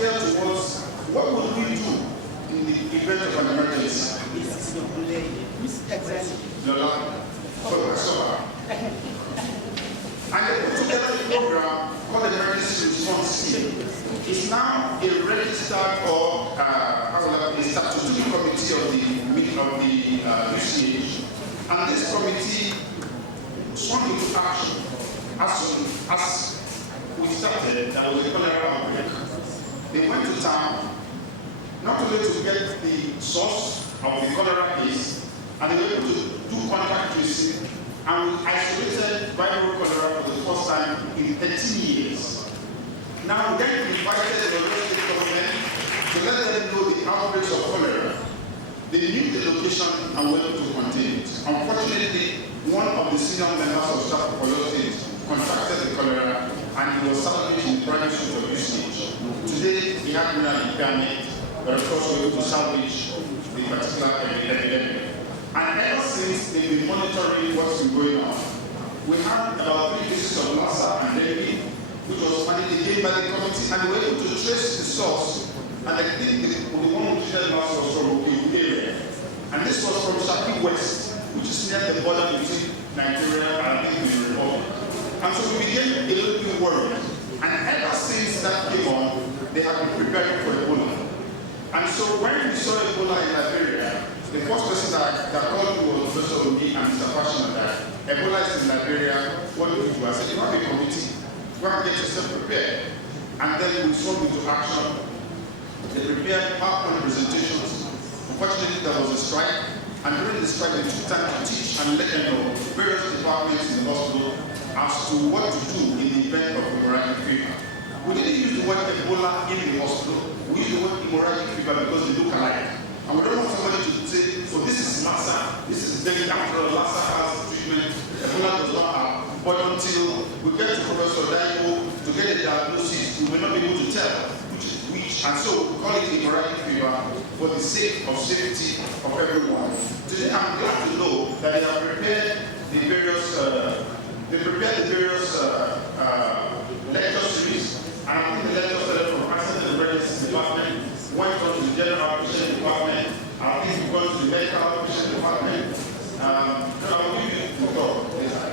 geared towards what would we do in the event of an emergency. And they put together a program called the Emergency Response Team. It's now a registered or a statutory committee of the UCH. And this committee swung into action as soon as we started. There was a cholera outbreak. They went to town not only to get the source of the cholera case, and they were able to do contact tracing, and we isolated viral cholera for the first time in 13 years. Now, we then invited the state government to let them know the outbreaks of cholera. They knew the location and went to contain it. Unfortunately, one of the senior members of staff of Oyo State contracted the cholera, and he was salvaged in the private suite of UCH. Today, he had renal impairment, but of course, we were able to salvage the particular epidemic. And ever since, they've been monitoring what's been going on. We had about 3 cases of Lassa and dengue, which was managed again by the committee, and we were able to trace the source. And the one which had Lassa was from the area. And this was from Shaki West, which is near the border between Nigeria and the Republic. And so we became a little bit worried. And ever since that came on, they have been preparing for Ebola. And so when we saw Ebola in Liberia, the first person that called me was Professor Obi and Mr. Fashion that Ebola is in Liberia, what do we do? I said, you have a committee, go and get yourself prepared. And then we swung into action. They prepared PowerPoint presentations. Unfortunately, there was a strike, and during the strike, they took time to teach and let them know various departments in the hospital as to what to do in the event of hemorrhagic fever. We didn't use the word Ebola in the hospital. We used the word hemorrhagic fever because they look alike. And we don't want somebody to say, so this is Lassa, this is very natural, Lassa has treatment, Ebola does not have. But until we get to Professor Daimo to get a diagnosis, we may not be able to tell which is which. And so we call it hemorrhagic fever for the sake of safety of everyone. Today I'm glad to know that they have prepared the various lecture series. And I think the lecture started from Accident and Emergency Department, went on to the General Outpatient Department, I think we went to the Medical Outpatient Department. I will give you the talk later.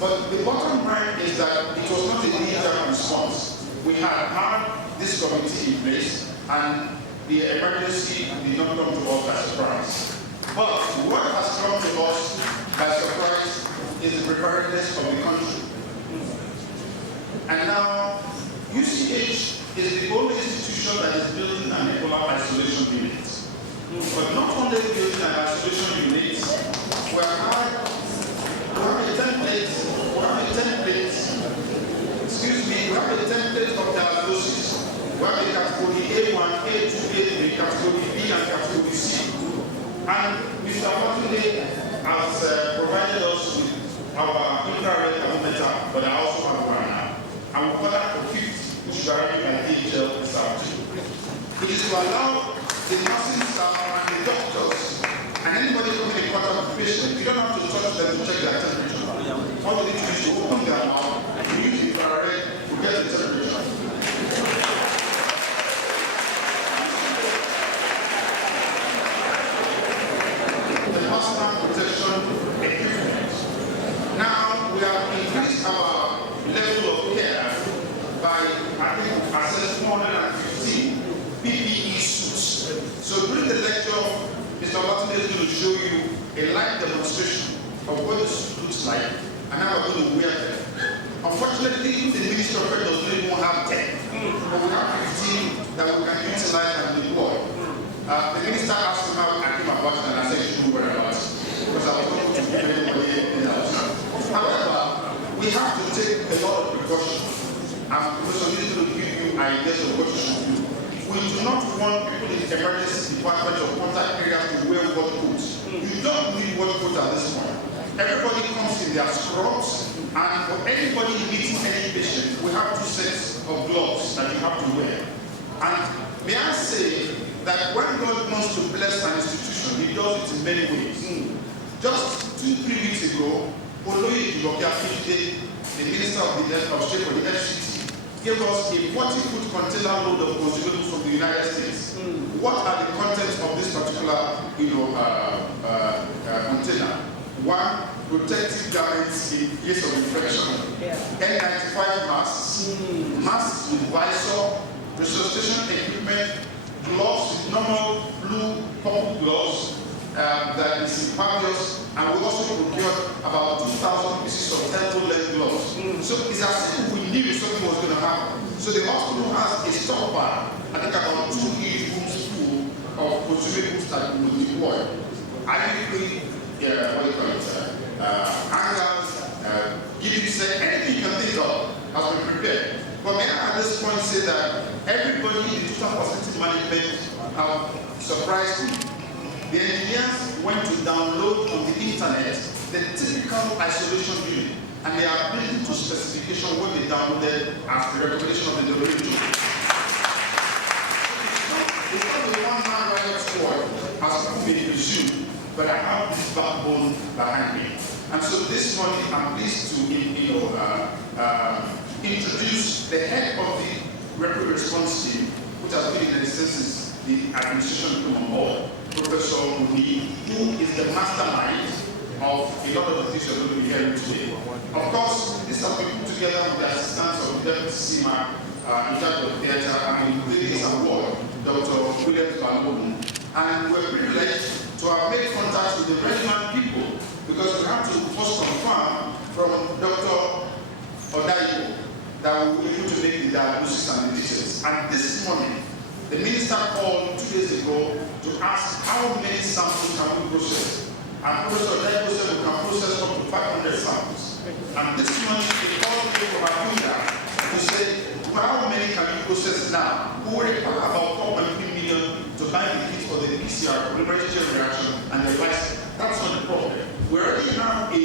But the bottom line is that it was not a knee-jerk response. We had this committee in place, and the emergency did not come to us by surprise. But what has come to us by surprise is the preparedness of the country. And now, UCH is the only institution that is building an Ebola isolation unit. But not only building an isolation unit, we have a template of diagnosis. We have a category A1, A2, A3, category B, and category C. And Mr. Martinez has provided us with our infrared thermometer, but I also have one now. And we call that for 50, which is arriving at DHL this afternoon. It is to allow the nursing staff and the doctors and anybody coming in contact with the patient, you don't have to touch them to check their temperature. All you need to do is to open their mouth and use the infrared to get the temperature. The personal protection equipment. Now we have increased our level of care by, I think, access 415 PPE suits. So during the lecture, Mr. Martinez is going to show you a live demonstration of what the suit looks like and how we're going to wear them. Unfortunately, the Ministry of Health does not even have 10, but we have 15 that we can utilize and deploy. The minister asked me how I came about it, and I said you shouldn't worry about it because I was not going to give anybody else. However, we have to take a lot of precautions. And Professor Lee is going to give you ideas of what you should do. We do not want people in the emergency department or contact areas to wear what coats. You don't need what coat at this point. Everybody comes in their scrubs, and for anybody meeting any patient, we have 2 sets of gloves that you have to wear. And may I say that when God wants to bless an institution, He does it in many ways. Just 2-3 weeks ago, Oloye Juloke Afide, the Minister of State for the FCT, gave us a 40-foot container load of consumables from the United States. What are the contents of this particular, container? One, protective garments in case of infection. N95 masks, masks with visor, resuscitation equipment, gloves with normal blue, purple gloves that is impervious, and we also procured about 2,000 pieces of elbow-length gloves. So it's as if we knew something was going to happen. So the hospital has a stockpile, I think about 2 huge rooms full of consumables that we will deploy. IV, hangers, giving set, anything you can think of has been prepared. But may I at this point say that everybody in the total facility management have surprised me. The engineers went to download on the internet the typical isolation unit, and they are building to specification when they downloaded as the recommendation of the WHO. It's not the one-man riot squad as people may presume, but I have this backbone behind me. And so this morning I'm pleased to introduce the head of the rapid response team, which has been in existence since the administration came on board, Professor Muni, who is the mastermind of a lot of the things you're going to be hearing today. Of course, this has been put together with the assistance of the Deputy CMA in charge of theatre and including his award, Dr. William Balogun. And we're privileged to have made contact with the relevant people because we have to first confirm from Dr. Odaibo that we will be able to make the diagnosis and the details. And this morning, the minister called 2 days ago to ask how many samples can we process. And Professor Odaibo said we can process up to 500 samples. And this morning, they called me from Abuja to say, well, how many can we process now? We will require about 4.3 million to buy the kits for the PCR, polymerase chain reaction, and the device. That's not the problem. We already have a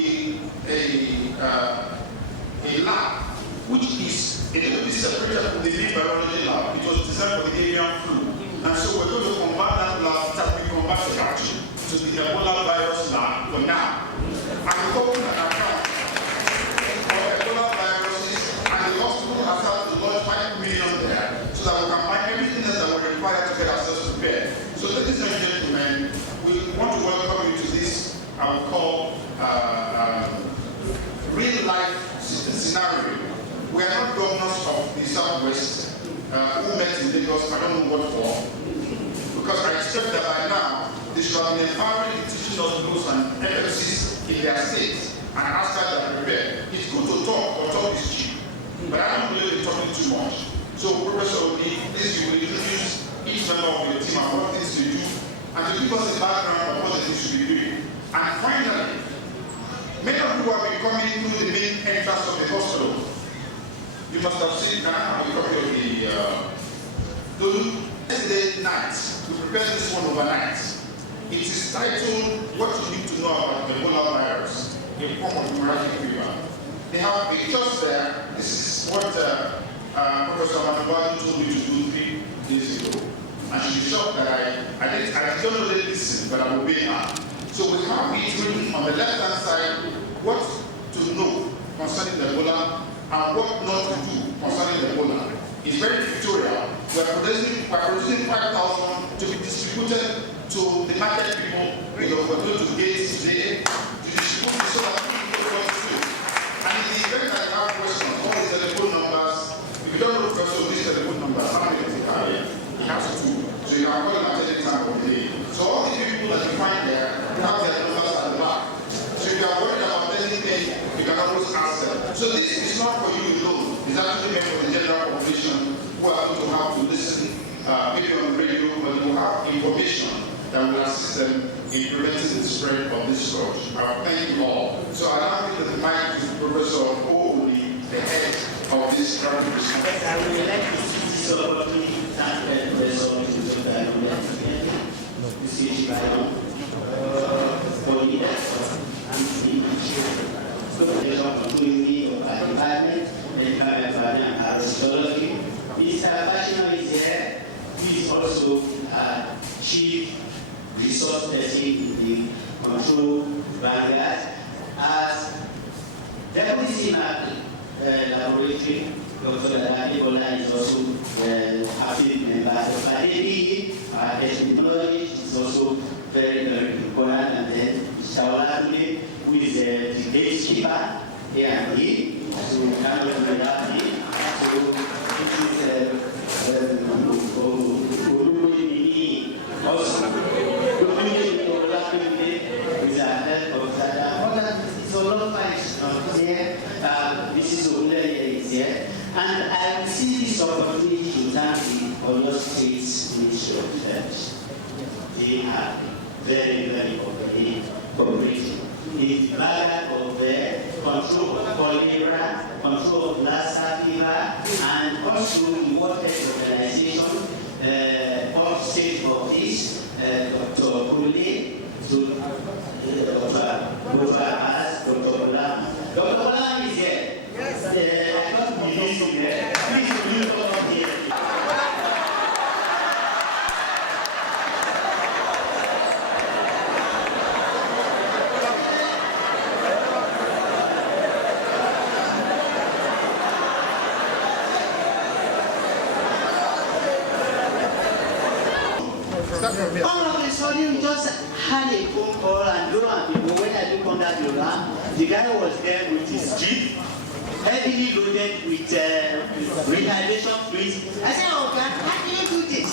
lab which is a little bit separated from the main virology lab. It was designed for the avian flu. And so we're going to convert that lab that we converted actually to the Ebola virus lab for now. And we open an account for Ebola viruses, and the hospital has had to lodge 5 million there so that we can find everything else that we require to get ourselves prepared. So ladies and gentlemen, we want to welcome you to this, I would call real life scenario. We are not governors of the Southwest who met in Lagos, I don't know what for, because I expect that by now they should have been empowering the teaching hospitals and FFCs in their states and ask that they are prepared. It's good to talk, but talk is cheap. But I don't believe in talking too much. So Professor Odi, please you will introduce each member of your team and what things to do, and to give us a background of what the things should be doing. And finally, many of you have been coming through the main entrance of the hospital. You must have seen, can I have a copy of yesterday night, we prepared this one overnight. It is titled, What You Need to Know About the Ebola Virus, a form of hemorrhagic fever. They have pictures there. This is what Professor Manuel told me to do 3 days ago. And she was shocked that I don't know this, but I'm obeying her. So we have it written on the left-hand side, what to know concerning the Ebola, and what not to do concerning the Ebola. It's very pictorial. We're producing 5,000 to be distributed to the market people. We're going to gates today to distribute it so that people know what to do. And in the event that you have questions, all the telephone numbers, if you don't know Professor these telephone numbers, how many does he have? He has 2. So you can call them at any time of the day. So all the people that you find there have their numbers at the back. So if you are worried about anything, you can always ask them. So this is not for you alone. It's actually meant for the general population who are going to have to listen, maybe on the radio, but they will have information that will assist them in preventing the spread of this scourge. Thank you all. So I now give the mic to Professor Ouli, the head of this rapid response. Yes, I would like to see this opportunity to thank the Professor for the effort and the environment, Mr. Bashino is here. He is also Chief Resource Person in the Control Vanguard. As Deputy CMA Laboratory, Dr. Ebola is also active member of IBADAN. Epidemiologist is also very, very important. And then Shawala, who is the gatekeeper here and here. So we cannot do that. So also, it's a lot of fights here. This is here. And I see this opportunity to thank the Oyo State Ministry of Defense. They are very, very cooperative. The IBADAN of the control of cholera, control of Lassa fever, and also the World Health Organization, of state of this, Dr. Kule, to Dr. Olam. Dr. Olam is here. Yes. I got to use here. Please, you come here. All of a sudden, we just had a phone call, and lo and behold, when I look on that Yola, the guy was there with his jeep, heavily loaded with rehydration fluids. I said, oh, God, how do you do this?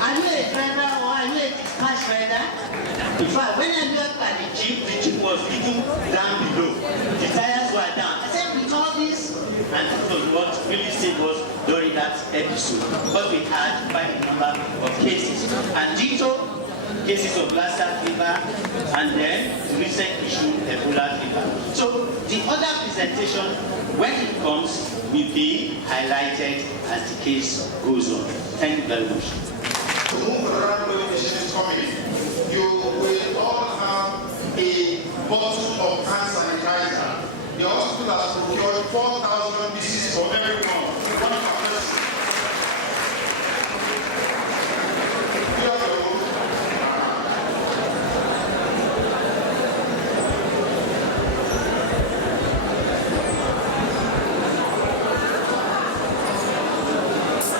Are you a driver or are you a dispatch rider? In fact, when I looked at the jeep was leaking down below. The tires were down. I said, with all this, and this was what really said was during that episode, because we had quite a number of cases. And dito, cases of Lassa fever, and then the recent issue, Ebola fever. So the other presentation, when it comes, will be highlighted as the case goes on. Thank you very much. To move around when the patient is coming, you will all have a bottle of hand sanitizer. The hospital has procured 4,000 pieces for everyone. One per person. You have your own.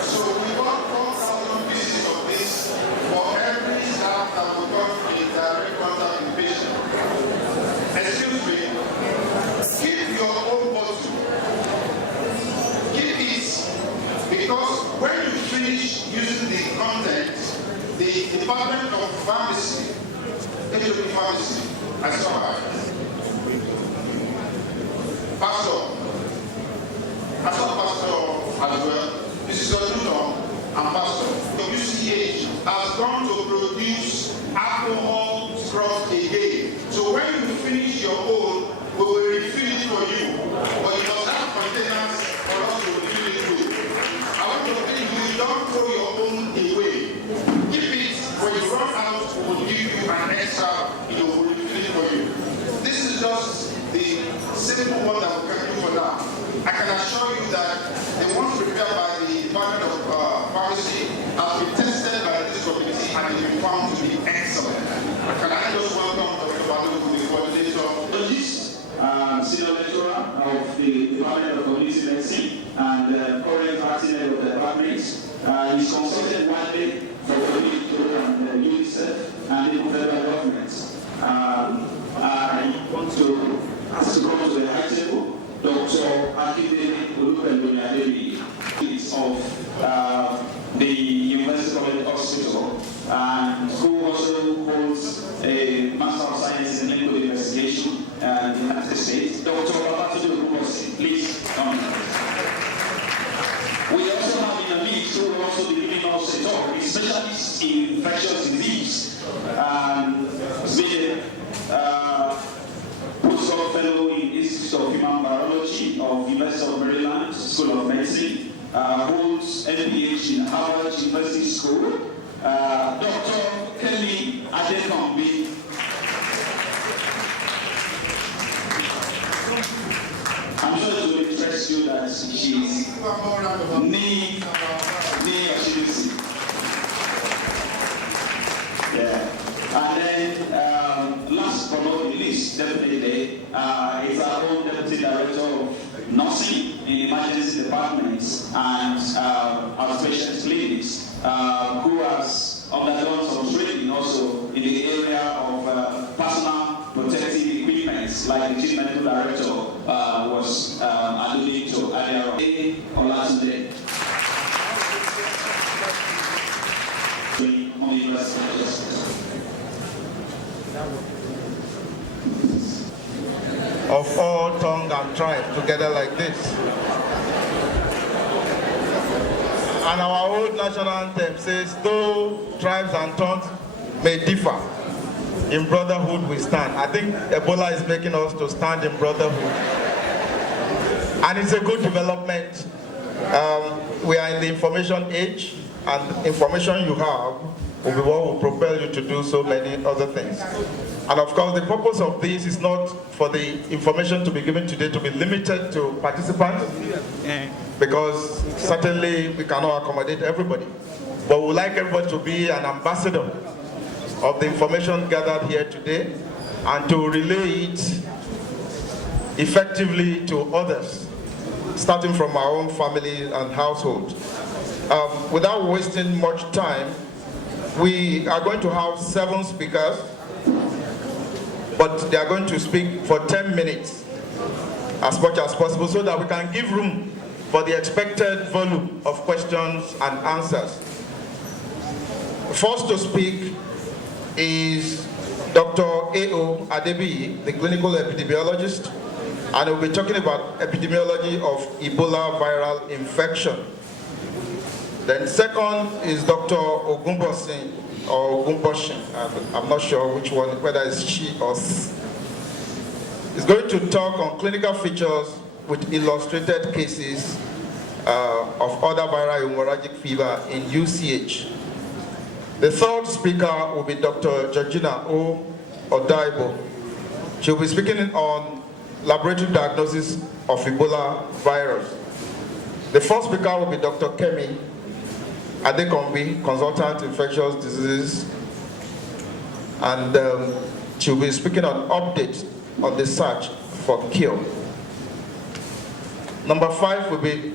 So we got 4,000 pieces of this for every staff that will come in direct contact with the patient. Excuse me. Keep your own bottle. Keep it, because when you finish using the content, the Department of Pharmacy, HOP Pharmacy, I saw her. Pastor as well, Mrs. Oduno and Pastor. The UCH has gone to produce alcohol scrubs again. So when you finish your own, we will refill it for you. But you must have containers for us to refill it with. I want to tell you, don't throw your own away. Keep it, when you run out, we will give you an extra, we will refill it for you. This is just the simple one that we can do for now. I can assure you that the ones prepared by the Department of Pharmacy have been tested by this committee and have been found to be excellent. Can I just welcome Dr. Badu, the coordinator, senior lecturer of the Department of Community Medicine and current acting head of the department. He's consulted widely for WHO and UNICEF and even federal governments. I want to ask to go to the high table. Dr. Akindele Olufemi of the University College Hospital, and who also holds a Master of Science in Clinical Investigation in the United States. Dr. Babatudu Rukosi, please come. We also have in the midst who will also be giving us a talk, a specialist in infectious disease, and postdoc fellow in Institute of Human Biology of University of Maryland School of Medicine, holds MPH in Harvard University School. Dr. Kelly Adekombi. I'm sure it will interest you that she is knee yeah. And then, last but not least, definitely, is our own Deputy Director of Nursing, in emergency departments and outpatient clinics who has undergone some training also in the area of personal protective equipment, like the Chief Medical Director was alluding to earlier on last day. Of all tongue and tribe together like this. And our old national anthem says, though tribes and tongues may differ, in brotherhood we stand. I think Ebola is making us to stand in brotherhood. And it's a good development. We are in the information age, and information you have will be what will propel you to do so many other things. And of course, the purpose of this is not for the information to be given today to be limited to participants, because certainly we cannot accommodate everybody. But we would like everybody to be an ambassador of the information gathered here today and to relay it effectively to others, starting from our own family and household. Without wasting much time, we are going to have 7 speakers, but they are going to speak for 10 minutes, as much as possible, so that we can give room for the expected volume of questions and answers. First to speak is Dr. A.O. Adebiyi, the clinical epidemiologist, and we'll be talking about epidemiology of Ebola viral infection. Then second is Dr. Ogumbosin, or Ogumboshin, I'm not sure which one, whether it's she or is going to talk on clinical features with illustrated cases of other viral hemorrhagic fever in UCH. The third speaker will be Dr. Georgina O. Odaibo. She'll be speaking on laboratory diagnosis of Ebola virus. The fourth speaker will be Dr. Kemi Adekombi, consultant infectious diseases, and she'll be speaking on updates on the search for cure. Number 5 will be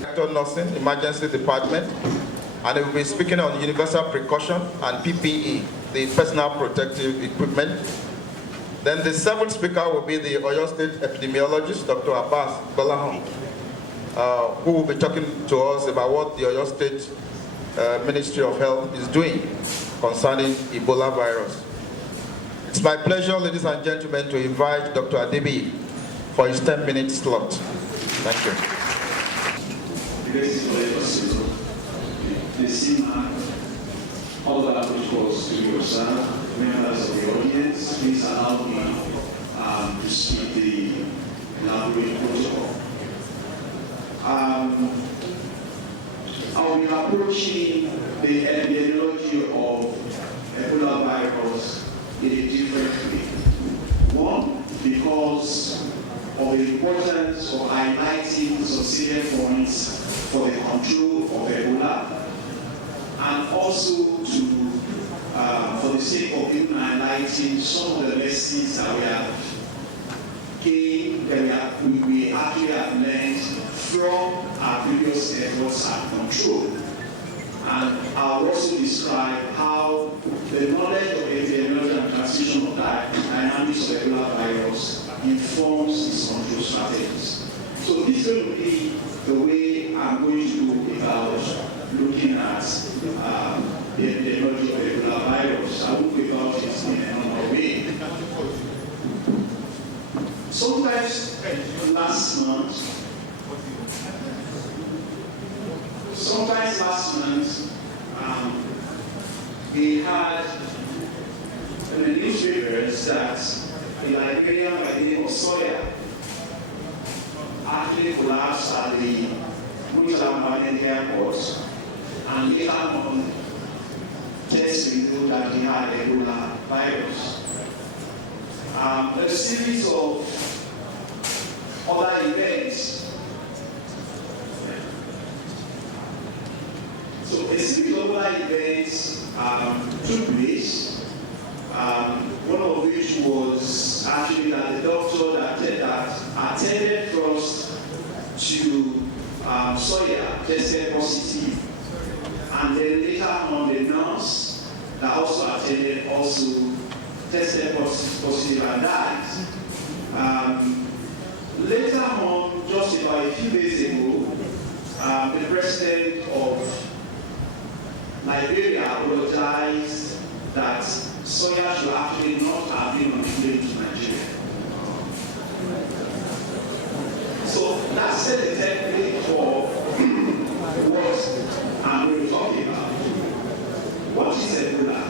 Director Nursing, Emergency Department, and he will be speaking on universal precaution and PPE, the personal protective equipment. Then the 7th speaker will be the Oyo State epidemiologist, Dr. Abbas Balahon, who will be talking to us about what the Oyo State Ministry of Health is doing concerning Ebola virus. It's my pleasure, ladies and gentlemen, to invite Dr. Adebiyi for his 10-minute slot. Thank you. All the language calls to you, sir. Members of the audience, please allow me to speak the language protocol. I'll be approaching the epidemiology of Ebola virus in a different way. One, because of the importance of highlighting some salient points for the control of Ebola, and also for the sake of even highlighting some of the lessons that we have gained, that we actually have learned from our previous efforts at control. And I'll also describe how the knowledge of epidemiology and transmission of dynamics of Ebola virus informs its control strategies. So this is going to be the way I'm going to go about looking at the epidemiology of Ebola virus. I won't go about it in a normal way. Sometimes last month, we had in the newspapers that a Liberian by the name of Sawyer actually collapsed at the Municipal Airport, and later on tests revealed that he had Ebola virus. A series of other events. So a series of other events took place one of which was actually that the doctor that attended first to Sawyer tested positive, and then later on the nurse that also attended also tested positive and died. Later on, just about a few days ago, the president of Liberia apologized that Sawyer should actually not have been on the plane to Nigeria. So that set the template for what I'm going to talk about. What is Ebola?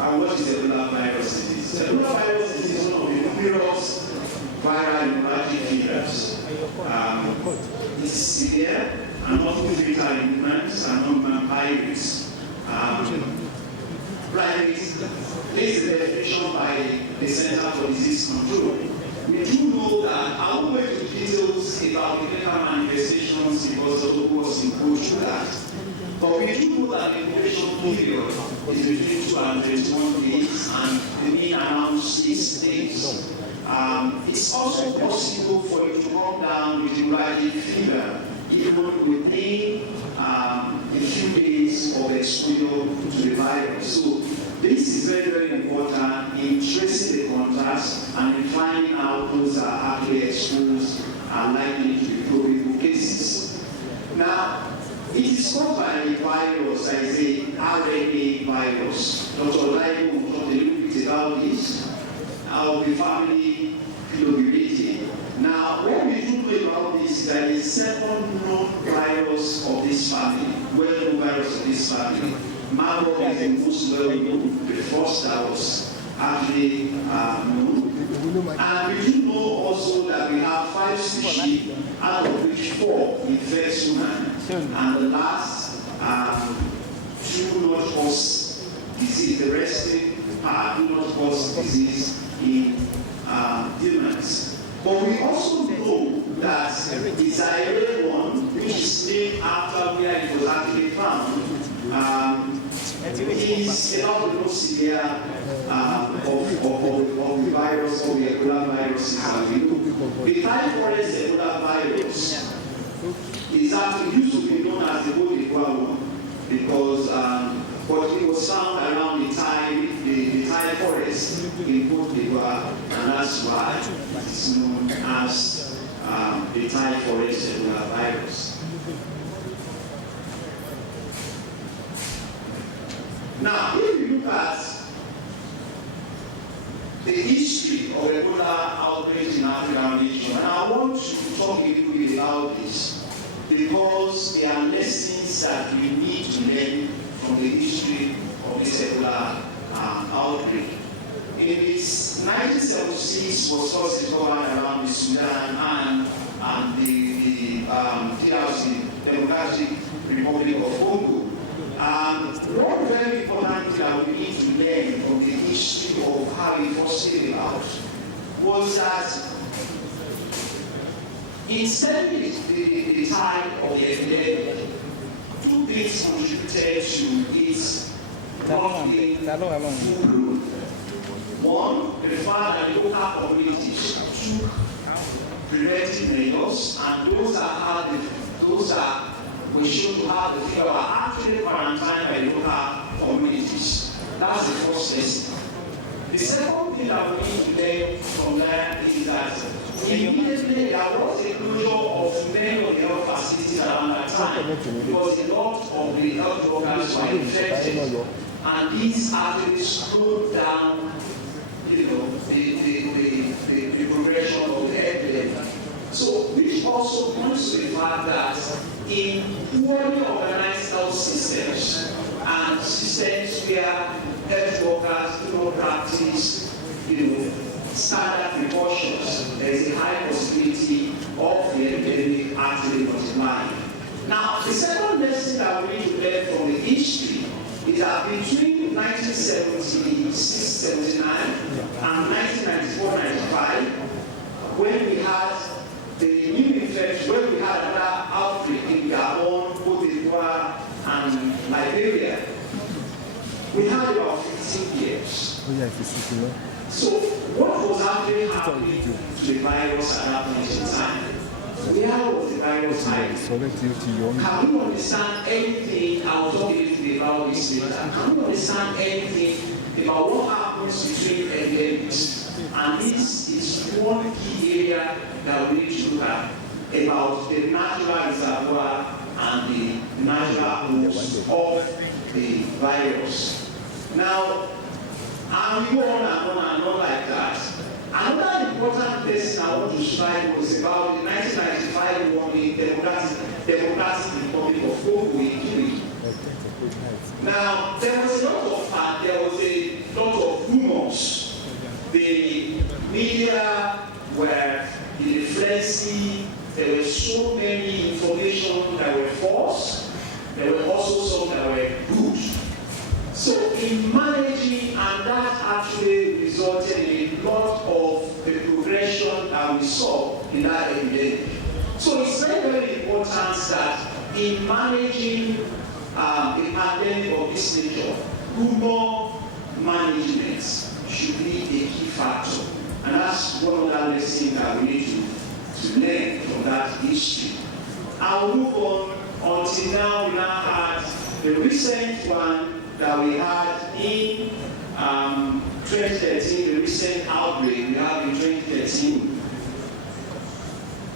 And what is Ebola virus disease? Ebola virus disease is one of the numerous viral hemorrhagic fevers. It's severe and often fatal in humans and non-human primates. Primates, this is the definition by the Center for Disease Control. We do know that I won't go into details about the clinical manifestations because the who was imposed to that. But we do know that the incubation period is between 2 and 21 days and the mean around 6 days. It's also possible for you to come down with hemorrhagic fever even within a few days of exposure to the virus. So this is very, very important in tracing the contacts and in finding out those that are actually exposed and likely to be probable cases. Now, it is caused by a virus, that is a RNA virus. Dr. Laibu will talk a little bit about this. I'll be family phylogerated. Now, what we do know about this is that the second known virus of this family, well-known virus of this family, Marburg is the most well-known, the first that was actually known. And we do know also that we have 5 species, out of which 4 infect humans, and the last 2 not cause disease. The rest do not cause disease in humans. But we also know that the Zaire one, which is named after where it was actually found, is about the most severe of the virus, of the Ebola virus. The Thai forest Ebola virus is actually used to be known as the Ebola one because but it was found around the Thai forest in Cote d'Ivoire, and that's why it's known as the Thai forest Ebola virus. Now, if you look at the history of Ebola outbreaks in African region, and I want to talk a little bit about this because there are lessons that we need to learn from the history of this Ebola outbreak. In this 1976 was first discovered around the Sudan and the DRC, Democratic Republic of Congo. One very important thing that we need to learn from the history of how it first came about was that in setting the time of the epidemic, 2 things contributed to its food group. One, the fact that the local communities took preventive measures, and those that were shown to have the fever are actually quarantined by local communities. That's the first lesson. The second thing that we need to learn from that is that immediately there was a closure of many of the health facilities around that time because a lot of the health workers were infected, and these actually slowed down the progression of the epidemic. So, which also points to the fact that in poorly organized health systems and systems where health workers do not practice, standard precautions, there is a high possibility of the epidemic actually multiplying. Now, the second lesson that we need to learn from the history is that between 1979 and 1994-95, when we had the new infection, when we had another outbreak in Gabon, Cote d'Ivoire, and Liberia, we had about 15 years. So what was actually happening to the virus at that point in time? Where was the virus hiding? Can we understand anything? I'll talk a little bit about this later. Can we understand anything about what happens between epidemics? And this is one key area that we need to look at about the natural reservoir and the natural host of the virus. Now, and we go on and on and on like that. Another important lesson I want to strike was about the 1995 warning Democratic Republic of Congo. Now, there was a lot of rumors. The media were in a frenzy. There were so many information that were false. There were also some that were good. So in managing, and that actually resulted in a lot of the progression that we saw in that epidemic. So it's very, very important that in managing a pandemic of this nature, rumor management should be a key factor. And that's one of the lessons that we need to learn from that history. I'll move on until now. We now had the recent one that we had in 2013, the recent outbreak we had in 2013,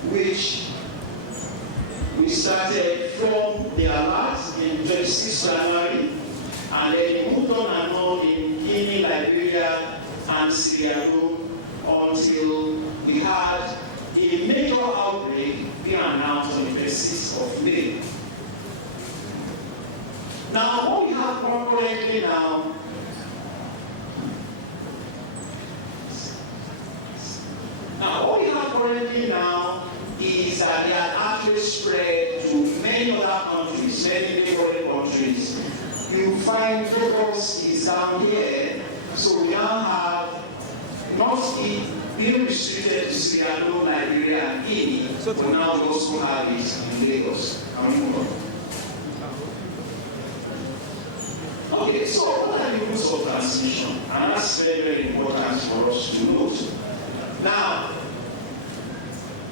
which we started from the alert in 26 January, and then it moved on and on in Guinea, Liberia, and Sierra Leone until we had a major outbreak being announced on the 26th of May. Now, what we have currently now is that they are actually spread to many other countries, many neighboring countries. You find focus is down here, so we now have not being restricted to Sierra Leone, Liberia, and Guinea, but now we also have it in Lagos. Okay, so what are the rules of transmission? And that's very, very important for us to note. Now,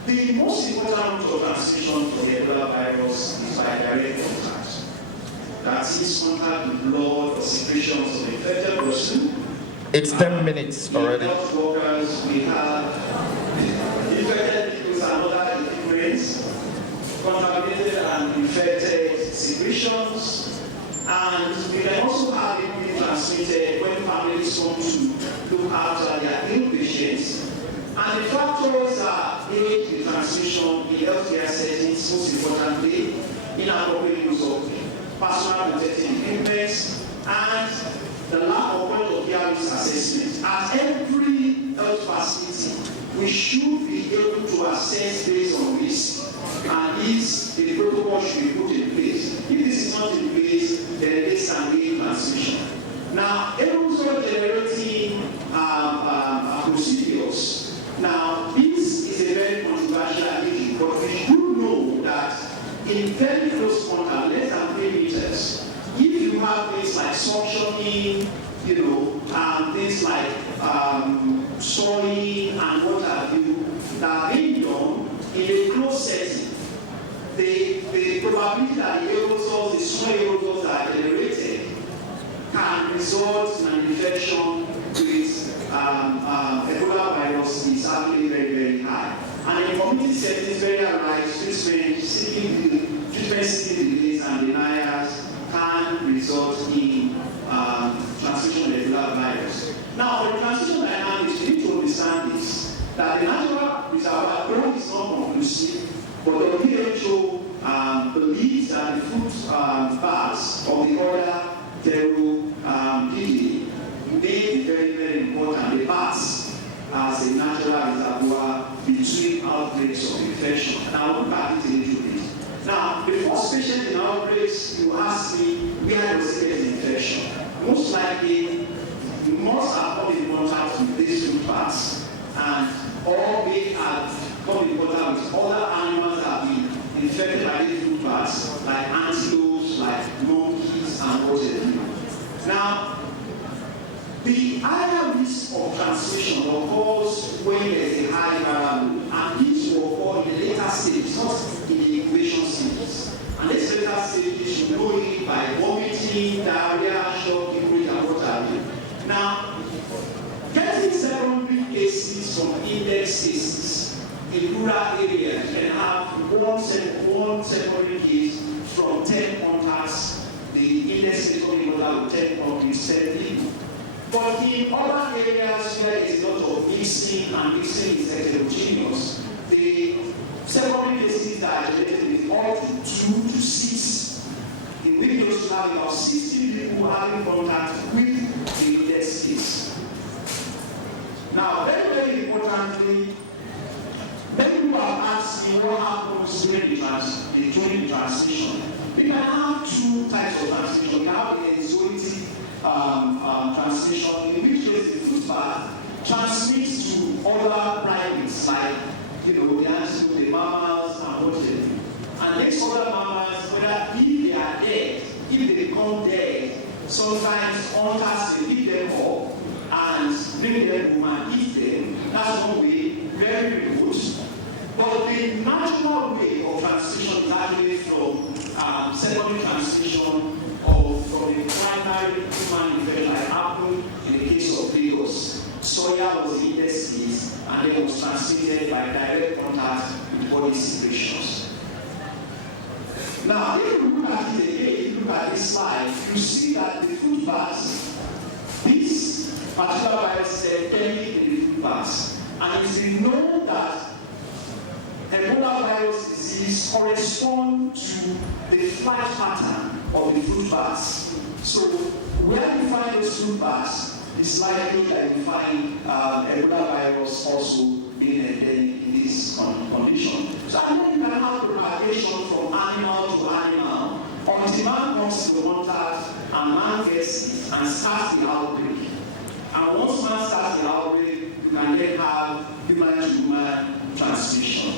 the most important route of transmission for the Ebola virus is by direct contact. That is contact with blood or secretions of the infected person. It's 10 minutes already. Health workers, we have infected people and other equipments, contaminated and infected secretions. And we can also have it being transmitted when families come to look after their ill patients. And the factors that aid the transmission in healthcare settings, most importantly, inappropriate use of personal protective equipment and the lack of point-of-care risk assessment. At every health facility, we should be able to assess based on risk, and if the protocol should be put in place. If this is not in place, then this can be transmission. Now, aerosol generating procedures. Now, this is a very controversial issue, but we do know that in very close contact, less than 3 meters, if you have things like suctioning, things like sawing and what have you, that are being done in a closed setting, the probability that the aerosols, the small aerosols that are generated, can result in an infection with Ebola virus is actually very, very high. And in community settings, very alike, treatment seeking delays and deniers can result in transmission of Ebola virus. Now, for the transmission dynamics, we need to understand this, that the natural reservoir growth is not conclusive, but the WHO believes that the food baths of the other PD may be very, very important. The baths as a natural reservoir between outbreaks of infection. And I will look at it a little bit. Now, the first patient in outbreaks, you ask me, where was he getting infection? Most likely, you must have come in contact with these food baths, or may have come in contact with other animals that have been infected by these food baths, like antelopes, like monkeys, and what have you. Now, The higher risk of transmission occurs when there is a high viral load, and this will occur in the later stages, not in the incubation stages. And these later stages, you know it by vomiting, diarrhea, shock, hemorrhage, and what have you. Now, getting secondary cases from index cases in rural areas can have one secondary case from 10 contacts. The index is only about 10 countries steadily. But in other areas where there is a lot of mixing and mixing is heterogeneous, the secondary cases that are related with up to 2 to 6. In videos, you have about 60 people having contact with the index case. Now, very, very importantly, many people have asked me what happens during the transmission. We can have two types of transmission. We have the enzootic transmission, in which case the food bath transmits to other primates like, the ants, the mammals, and what have you. And these other mammals, whether if they are dead, if they become dead, sometimes hunters they pick them up and bring them home and eat them. That's one way, very good. But the natural way of transmission is actually from secondary transmission from the primary human infection that happened in the case of Lagos. Soya was the index case and then was transmitted by direct contact with body secretions. Now, if you look at it again, if you look at this slide, you see that the food baths, this particular virus is endemic in the food baths. And it's been known that Ebola virus disease corresponds to the flight pattern of the fruit bats. So where you find those fruit bats, it's likely that you find Ebola virus also being endemic in this condition. So and then you can have propagation from animal to animal until man comes to the contact and man gets it and starts the outbreak. And once man starts the outbreak, you can then have human-to-human transmission.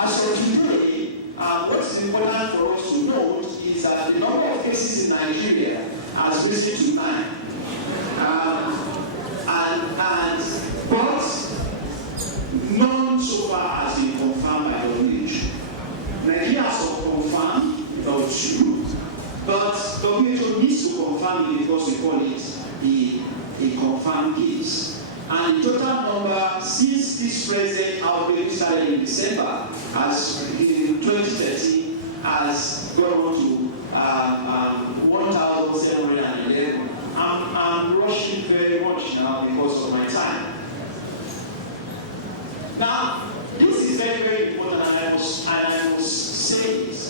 As for today, what's important for us to note is that the number of cases in Nigeria has risen to 9. But none so far has been confirmed by WHO. Nigeria has confirmed about 2, but WHO needs to confirm it because we call it a confirmed case. And the total number since this present outbreak started in December, as in 2013, has gone to 1,711. I'm rushing very much now because of my time. Now, this is very, very important, and I must say this,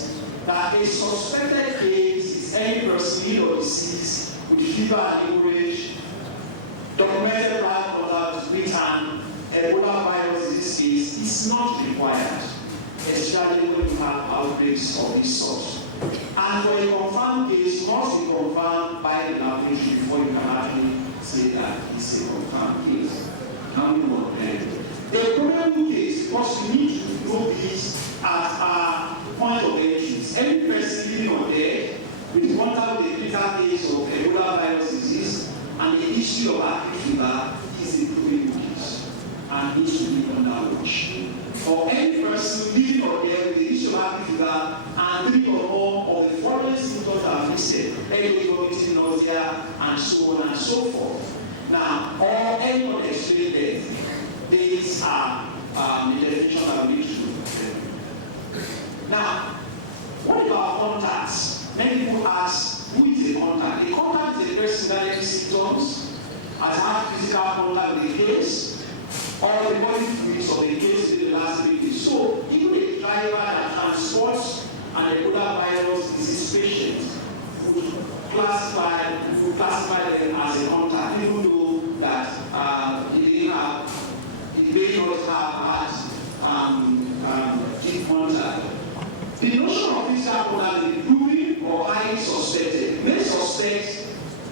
that a suspected case is any person or disease with fever and hemorrhage, documented prior contact with an Ebola virus disease case is not required, especially when you have outbreaks of this sort. And for a confirmed case, must be confirmed by the laboratory before you can actually say that it's a confirmed case. Now you know a probable case, because we need to know this at our point of entry. Any person living or dead with contact with a critical case of Ebola virus disease and the issue of active fever is a probable case and needs to be under watch. For any person living or dead with the issue of active fever and 3 or more of the following symptoms that are listed, headache, vomiting, nausea, and so on and so forth. Now, or any unexplained death. These are the definition that we need to do. Now, what about contacts? Many people ask, who is a contact? A contact is a person that has symptoms, has had physical contact with the case, or the body fluids of the case in the last 3 days. So, even a driver that transports an Ebola virus disease patient would classify them as a contact, even though that they must have had deep contact. The notion of physical contact is proven or highly suspected. Many suspect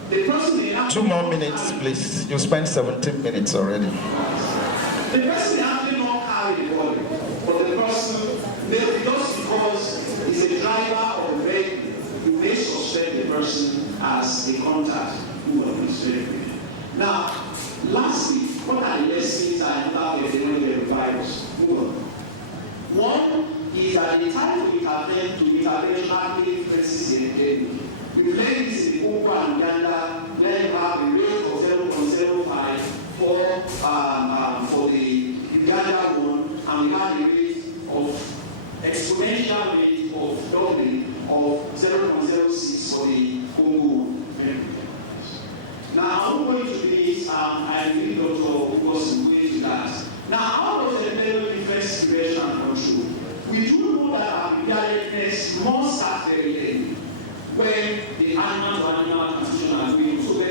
the person may have 2 more minutes, please. You spent 17 minutes already. The person may actually not carry the body, but the person may just because he's a driver or vehicle, you may suspect the person as a contact. move on this very quickly. Now, lastly, what are the lessons I have with the virus? Move on. One is that the time we attend to international differences in endemic. We learned this in the Congo and Uganda, where you have a rate of 0.05 for the Uganda one, and we had a rate of exponential rate of doubling of 0.06 for the Congo. Now, I'm going to this, I really don't know who was going to that. Now, how does the level difference prevention and control? We do know that our preparedness must start very early when the animal-to-animal transmission are going. So, the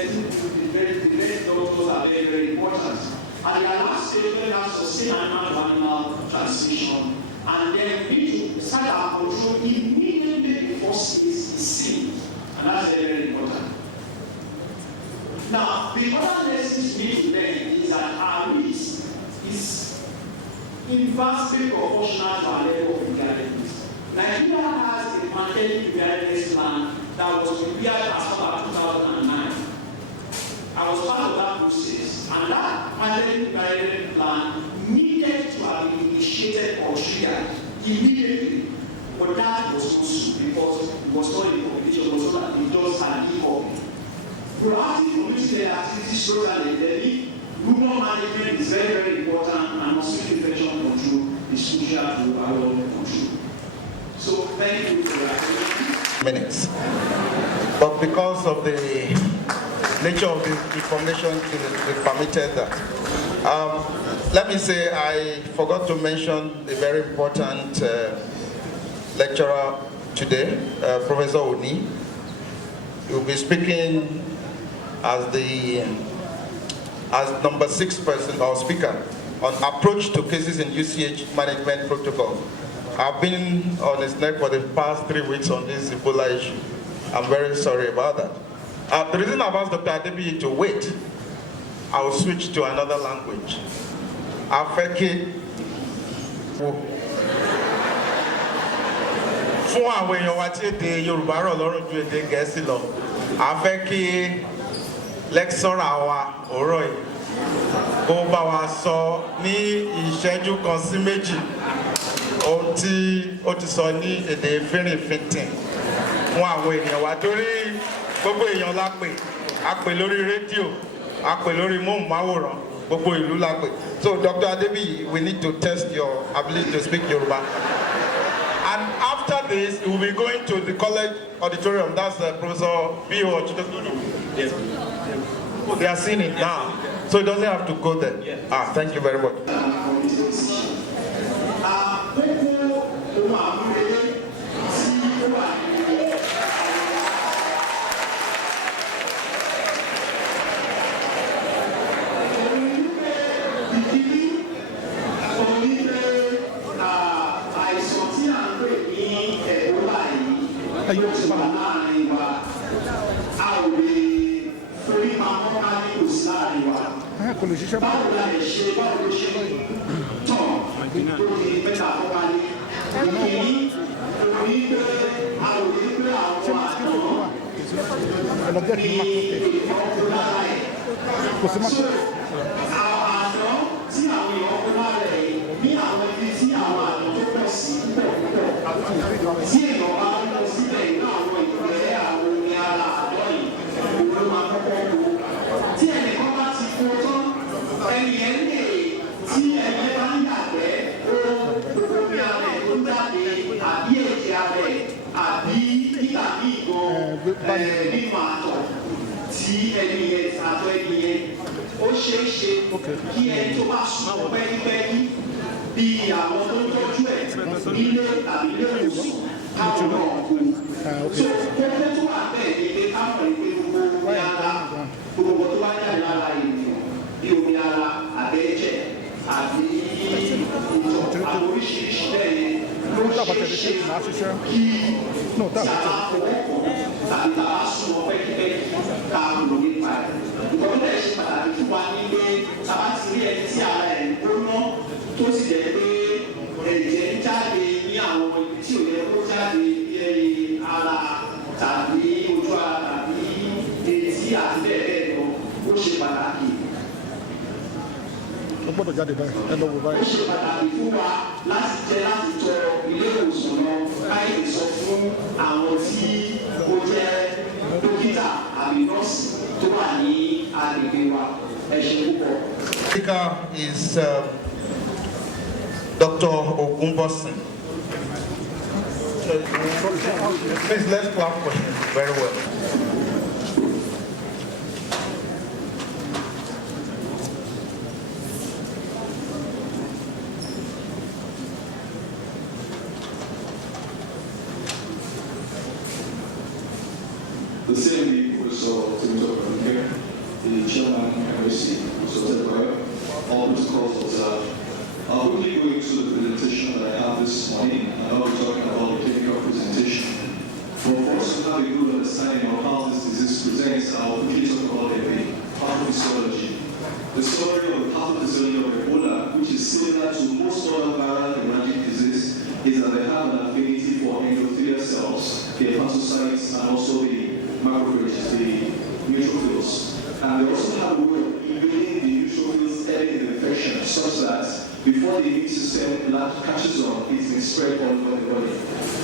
vet doctors are very, very important. And the last stage, when we have sustained animal-to-animal transmission, and then we need to start our control immediately before case is seen. And that's very, very important. Now, the other lessons we need to learn is that our risk is inversely proportional to our level of preparedness. Nigeria has a pandemic preparedness plan that was prepared as far as 2009. I was part of that process, and that pandemic preparedness plan needed to have been initiated or triggered immediately. But that was not so because it was not in the competition, it was not that it does an e-copy. Proactive community activities show that the endemic rural management is very, very important, and mosquito infection control is crucial to our control. So, thank you for that. Minutes. But because of the nature of the information, it permitted that. Let me say I forgot to mention a very important lecturer today, Professor Oni. He will be speaking as number 6 person or speaker on approach to cases in UCH management protocol. I've been on his neck for the past 3 weeks on this Ebola issue. I'm very sorry about that. The reason I've asked Dr. Adebiyi to wait, I will switch to another language. Afẹ́kẹ́ fún àwọn èèyàn wa tí èdè Yorùbá rọ̀ lọ́rùn ju èdè Gẹ̀ẹ́sì lọ. Afẹ́kẹ́ lẹ́kṣọ́rà wa òórọ̀ yìí kó bá wa sọ ní ìṣẹ́jú kan sí méjì ohun tí ó ti sọ ní èdè fínrìnfíntín fún àwọn ènìyàn wa torí gbogbo èèyàn la pè a pè lórí rédíò a pè lórí móhùnmáwòrán gbogbo ìlú la pè. So Dr. Adebiyi, we need to test your ability to speak Yoruba. And after this, we will be going to the college auditorium. That's Professor B.O. Yes. They are seeing it now, so it doesn't have to go there. Thank you very much. Yeah. ó gbọ́dọ̀ jáde báyìí ẹ lọ wò ó báyìí. ṣe pàtàkì fún wa láti jẹ láti tọ ilé ìwòsàn lọ káyé sọ fún àwọn tí ó jẹ́ dókítà àbí nọ́ọ̀sì tó wà ní agbègbè wa ẹ ṣe púpọ̀. Speaker is Dr. Ogunbosin. Please, let's clap for him very well. The same week, Professor Timothy here, the chairman of MSC, Professor Ted all protocols observed. I'll quickly go into the presentation that I have this morning, and I'll be talking about the clinical presentation. But for us to have a good understanding of how this disease presents, I'll quickly talk about the pathophysiology. The story of the pathophysiology of Ebola, which is similar to most other viral hemorrhagic disease, is that they have an affinity for endothelial cells, the hepatocytes, and also the macrophages, the neutrophils. And they also have a way of invading the neutrophils early in the infection, such that before the immune system catches on, it's been spread all over the body.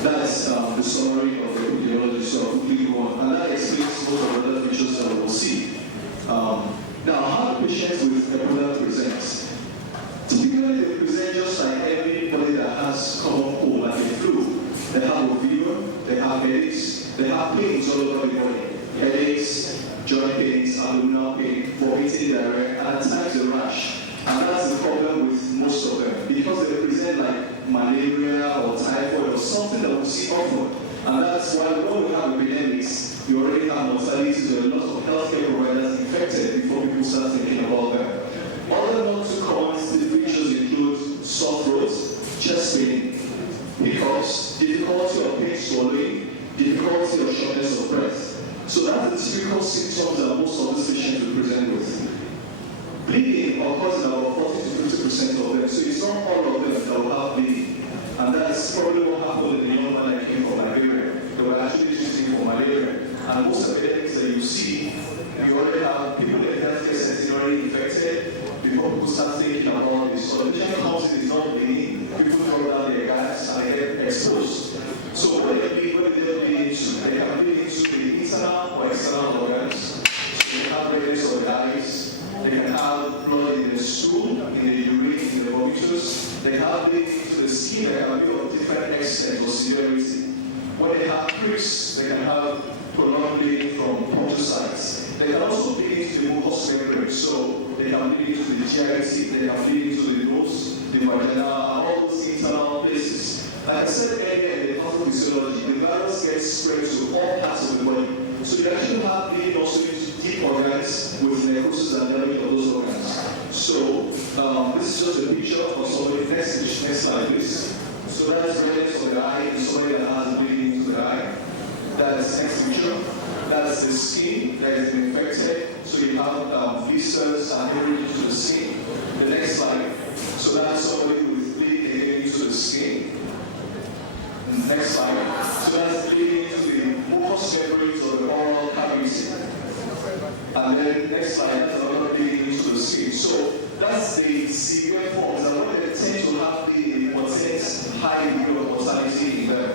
That's the summary of the epidemiology, so I'll quickly go on. And that explains most of the other features that we'll see. Now, how do patients with Ebola present? Typically, they present just like everybody that has common cold, like a flu. They have a fever, they have headaches, they have pains all over the body. Headaches, joint pains, abdominal pain, vomiting, diarrhea, and at times a rash. And that's the problem with most of them, because they present like malaria or typhoid or something that we see often. And that's why when we have epidemics, you already have mortalities and a lot of healthcare providers infected before people start thinking about them. Other not too common features include sore throat, chest pain, hiccups, difficulty of pain swallowing, difficulty of shortness of breath. So that's the typical symptoms that most of these patients will present with. Bleeding occurs in about 40 to 50% of them, so it's not all of them that will have bleeding. And that's probably what happened in the young man that came from Nigeria. They were actually treating for malaria. And most epidemics that you see, you already have people in the healthcare setting already infected before people start thinking about this. So the patient comes in, is not bleeding, people throw down their gas and they get exposed. So what they bleed into, they can bleed into the internal or external organs. So they have redness of the eyes. They can have blood in the stool, in the urine, in the vomitus. They can have bleeding into the skin. They can be of different extent or severity. When they have pricks, they can have prolonged bleeding from puncture sites. They can also bleed into the mucous membrane, so they can bleed into the GIT, they can bleed into the nose, the vagina, and all those internal places. Like I said earlier in the pathophysiology, the virus gets spread to all parts of the body. So they actually have bleeding also into deep organs with necrosis and damage of those organs. So this is just a picture of somebody next like this. So that's redness of the eye, somebody that has bleeding into the eye. That's next picture. That's the skin that has been infected. So you have blisters and hemorrhage into the skin. The next slide. So that's somebody with bleeding again into the skin. Next slide. So that's bleeding into the mucous membranes of the oral cavity. And then next slide, that's another bleeding into the skin. So that's the severe forms. And when they tend to have the intense high degree of mortality in them.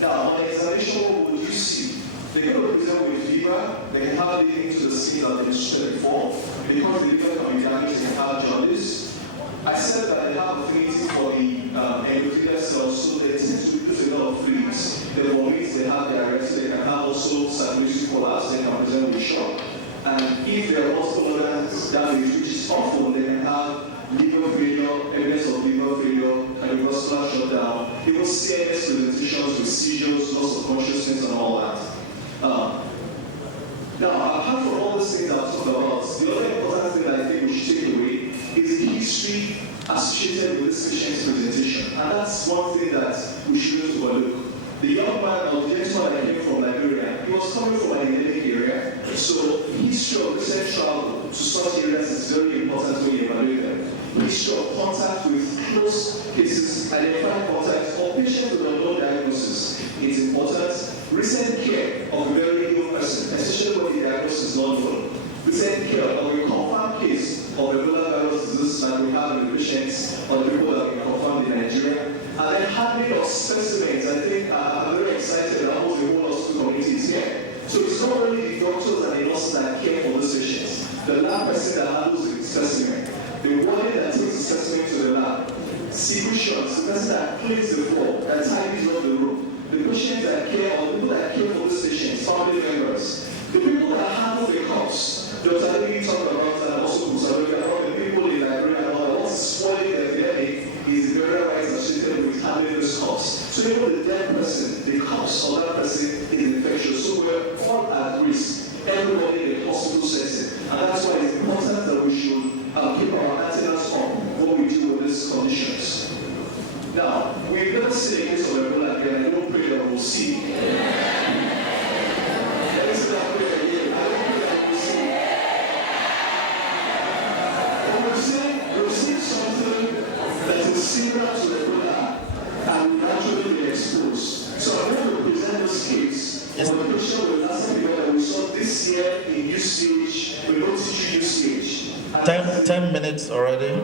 Now, on examination, what would you see? They're going to present with fever. They can have bleeding into the skin as they mentioned before. Because the liver can be damaged, they can have jaundice. I said that they have affinity for the endothelial cells, so they tend to produce a lot of fluids. They vomit, they have diarrhea, so they can have also circulatory collapse, they can present with shock. And if there are multiple organs damage, which is often, they can have liver failure, evidence of liver failure, cardiovascular shutdown, even CNS presentations with seizures, loss of consciousness, and all that. Now, apart from all these things I've talked about, the other important thing that I think we should take away is the history associated with this patient's presentation. And that's one thing that we shouldn't overlook. The young man or the gentleman that came from Nigeria, he was coming from an endemic area, so the history of recent travel to such areas is very important when you evaluate them. History of contact with close cases, identifying contacts, or patients with unknown diagnosis is important. Recent care of a very ill person, especially when the diagnosis is not known. Recent care of a confirmed case of Ebola virus disease cases that we have in the patients or the people that we confirmed in Nigeria. And then handling of specimens, I think I'm very excited that almost the whole hospital community is here. So it's not only the doctors and the nurses that care for those patients. The lab person that handles the specimen, the one that takes the specimen to the lab, secretions, the person that cleans the floor, that tidies up the room, the patients that care, or the people that care for those patients, family members, the people that handle the cups. Dr. Lee talked about that, and also about the people in Nigeria and all that. What's spoiling the epidemic is the very rights associated with handling those cups. So even the dead person, the cups of that person is infectious. So we're all at risk. Everybody in the hospital setting. And that's why it's important that we should keep our antennas on what we do with these conditions. Now, we've never seen a case of Ebola again. I don't pray that we'll see. Let me say that prayer again. I don't pray that we'll see. But we've seen something that is similar to Ebola and naturally be exposed. So I want to present this case. Yes. On the picture with last time that we saw this year in UCH, we don't teach UCH. 10 minutes already.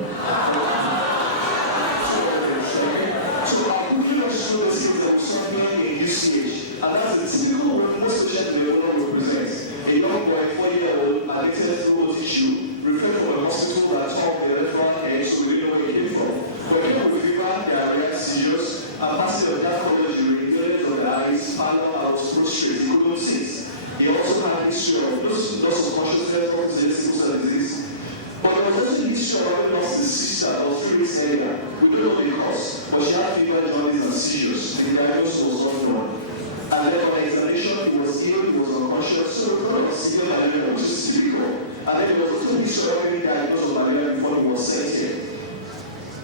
So our movie was showing us that we saw in UCH. And that's the typical one most patients in the world represents. A young boy, 40-year-old, addicted to road tissue, referred from a hospital that top the left hand edge, so we didn't know where he came from. But people with fever, diarrhea, seizures, and passing of that of urine, from the eyes, pallor, and was prostrate. He couldn't sit. He also had a history of loss of consciousness, autism, disease. But there was also a history of having lost his sister or 3 weeks earlier. We don't know the cause, but she had fever, jaundice, and seizures. The diagnosis was unknown. And then by examination, he was ill, he was unconscious, so we thought it was severe malaria, which is typical. And then there was also a history of having diagnosed with malaria before he was sent here.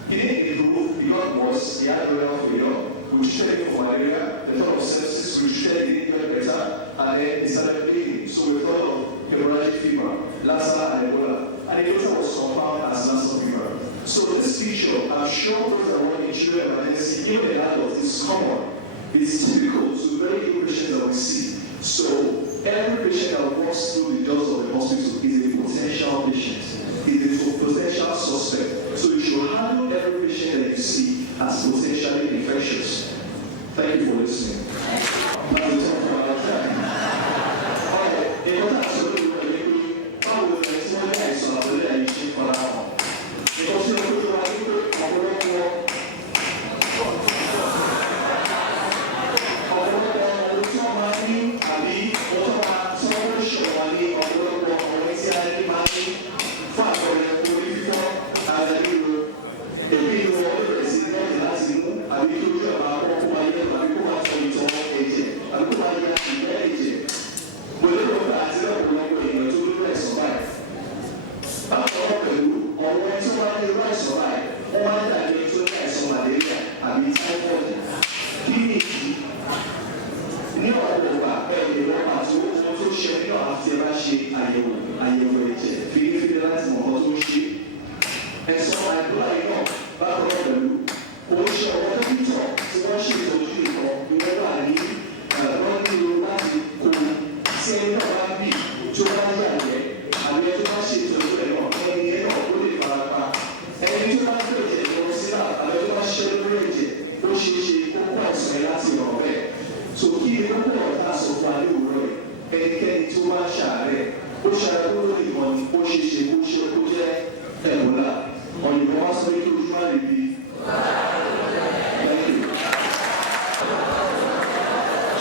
He didn't improve, he got worse, he had renal failure. We treated him for malaria, the thought of sepsis, we treated him, he didn't get better, and then he started bleeding. So we thought of hemorrhagic fever, Lassa, and Ebola. And the later was confirmed as Lassa fever. So this picture, I'm sure those that want in children emergency, even in adults, is common. It's typical to very ill patients that we see. So every patient that walks through the doors of the hospital is a potential patient, is a potential suspect. So you should handle every patient that you see as potentially infectious. Thank you for listening. Now we talk about that. Alright, in order to how will the next one is on the relation for now? Because you know,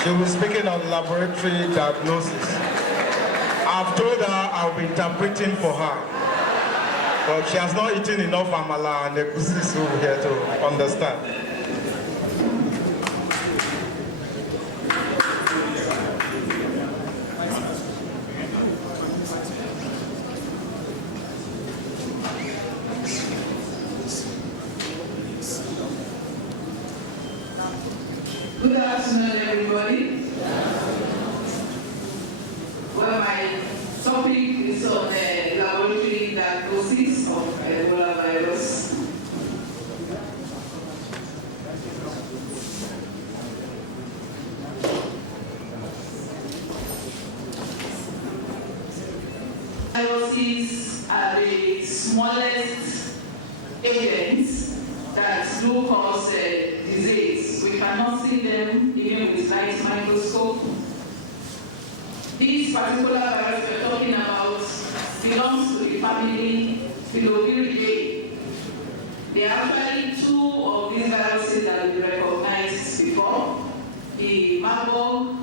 She was speaking on laboratory diagnosis. I've told her I'll be interpreting for her. But she has not eaten enough amala and egusi soup here to understand. Good afternoon, everybody. Well, my topic is on laboratory diagnosis of Ebola virus. agents that do cause disease. We cannot see them even with light microscope. This particular virus we're talking about belongs to the family Phylloviiridae. There are actually two of these viruses that we recognized before, the Marburg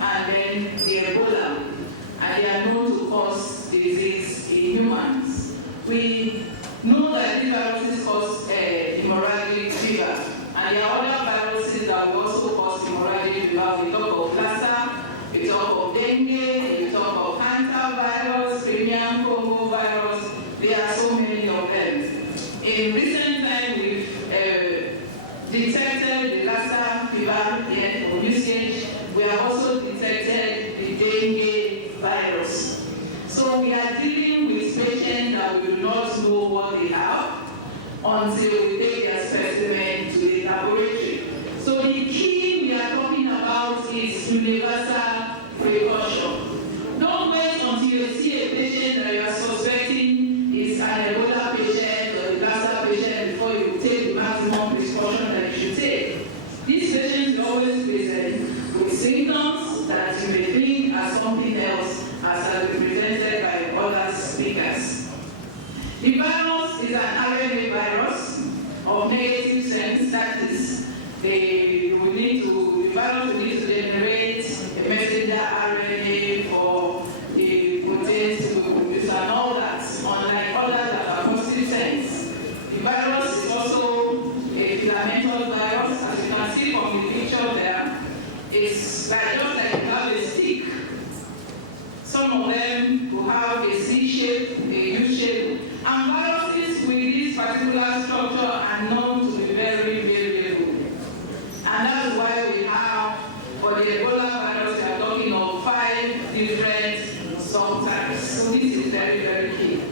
and then the Ebola, and they are known to cause disease in humans. We know that these viruses cause hemorrhagic fever, and there are other viruses that will also cause hemorrhagic fever. We talk of Lassa, we talk of dengue, we talk of hantavirus, premium Congo virus. There are so many of them. In recent time, we've detected the Lassa fever here for usage. We have also detected the dengue virus. So we are dealing with patients that we do not know what they have until we take their specimen to the laboratory. So the key we are talking about is universal precaution. Don't wait until you see a patient that you are suspecting is an Ebola patient or a Lassa patient before you take the maximum precaution that you should take. These patients will always present with symptoms that you may think are something else, as has been presented by other speakers. The virus is an RNA virus of negative sense. That is, the virus will need to generate a messenger RNA for the protein to produce and all that, unlike others that are positive sense. The virus is also a filamentous virus, as you can see from the picture there. It's like just like you have a stick. Some of them will have a C shape, a U shape, and viruses with this particular structure are known to be very variable. And that's why we have, for the Ebola virus, we are talking of 5 different subtypes. So this is very, very key.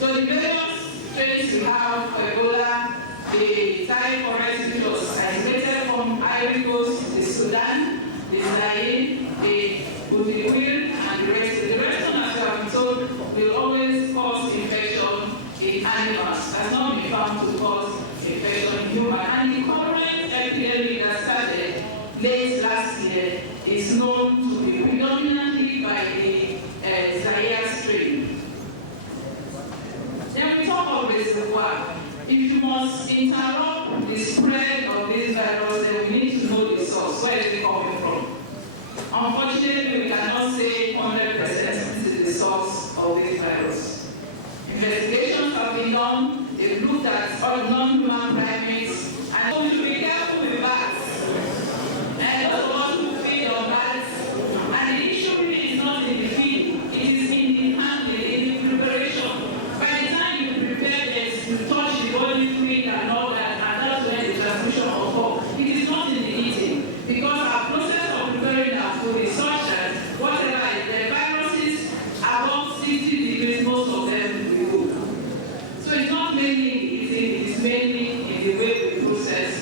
So the various strains we have for Ebola, the Thai forest, which was isolated from Ivory Coast, the Sudan, the Zaire, the Budiwil, and the rest. The rest, as you have been told, will always cause infection in animals. Has not been found to cause infection in humans. And the current epidemic that started late last year is known to be predominantly by the Zaire strain. Then we talk of reservoir. If you must interrupt the spread of this virus, then we need to know the source. Where is it coming from? Unfortunately, we cannot say 100% this is the source of this virus. Investigations have been done. They've looked at all non-human primates, and so we should be careful with bats. And those of us who feed on bats, and the issue really is not in the feeding, it is in the handling, in the preparation. By the time you prepare this, you touch the body fluid and all that, and that's where the transmission occurs. It is not in the eating, because our process of preparing our food is such that whatever the viruses above 60 degrees, most of them will go. So it's not mainly in the eating, it is mainly in the way we process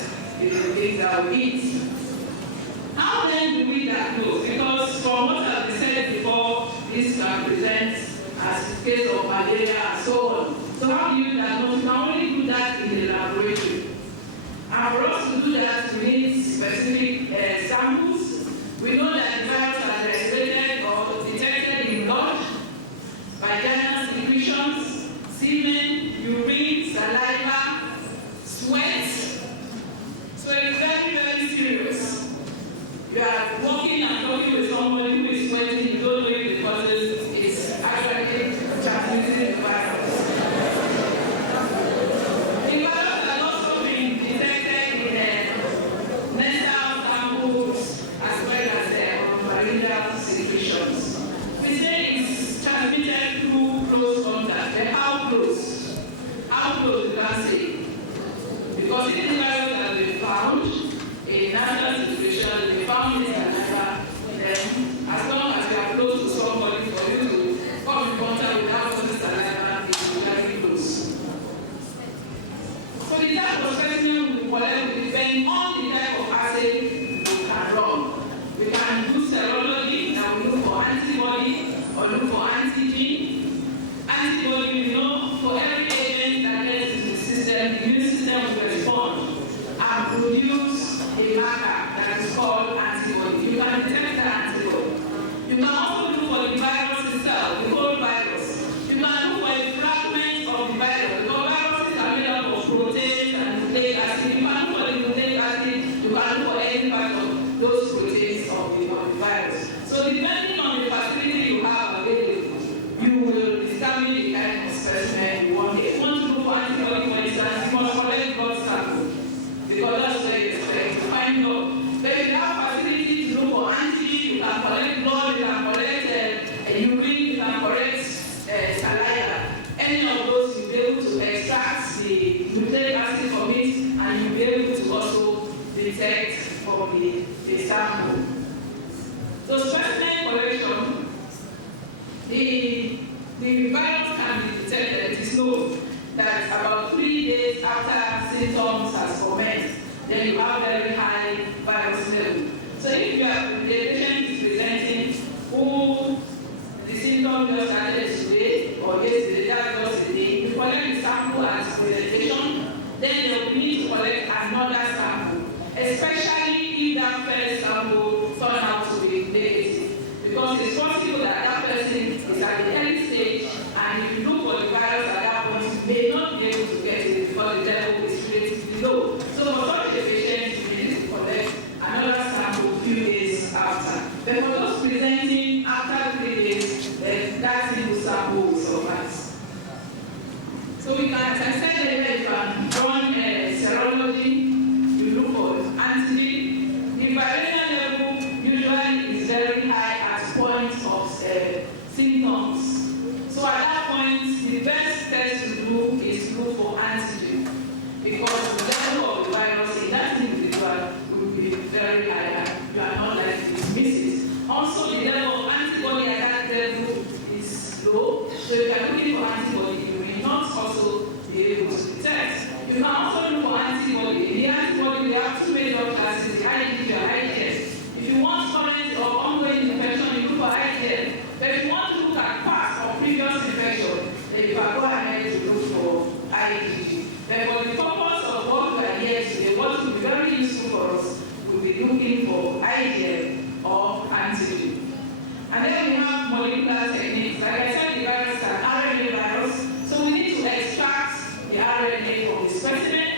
the things that we eat. How then do we diagnose? Because from what I've said before, this can present as a case of malaria and so on. So how do you diagnose? You can only do that in the laboratory. And for us to do that, we need specific samples. We know that the virus has isolated or detected in blood, vaginal secretions, semen, urine, saliva, sweat. So it's very, very serious. You are walking and talking with somebody who is sweating, you don't know if the person is actually transmitting the virus. The virus has also been detected in nasal samples as well as the nucleic acid from it, and you'll be able to also detect from the sample. So specimen collection, the virus can be detected. It is known that about 3 days after symptoms has commenced, then you have very high virus level. So if the patient is presenting who the symptoms just started today or yesterday, that's just a day, you collect the sample as presentation, then you will need to collect another sample, especially if that first sample turned out to be negative. Because it's possible that that person is at the early stage, and if you look for the virus at that point, you may not be able to get it because the level is relatively low. So for such a patient, you need to collect another sample a few days after. But for those presenting after 3 days, then that single sample will suffice. So we can, as I said earlier, you can run serology, you look for antigen. The viremia level usually is very high at points of symptoms. So at that point, the best test to do is look for antigen, because the level of the virus in that individual will be very high and you are not likely to miss it. Also, the level of antibody at that level is low, so if you are looking for antibody, you may not also be able to detect. You can also look for antibody. The antibody, we have two major classes, the IgG and IgM. If you want current or ongoing infection, you look for IgM. But if you want to look at past or previous infection, then you can go ahead to look for IgG. But for the purpose of what we are here today, what will be very useful for us, we'll be looking for IgM or antigen. And then we have molecular techniques. Like I said, the virus is an RNA virus, so we need to extract the RNA from the specimen,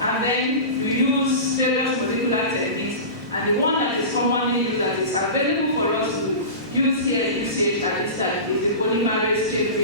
and then we use various molecular techniques. And the one that is commonly used that is available for us to use here in UCH at this time is the polymerase chain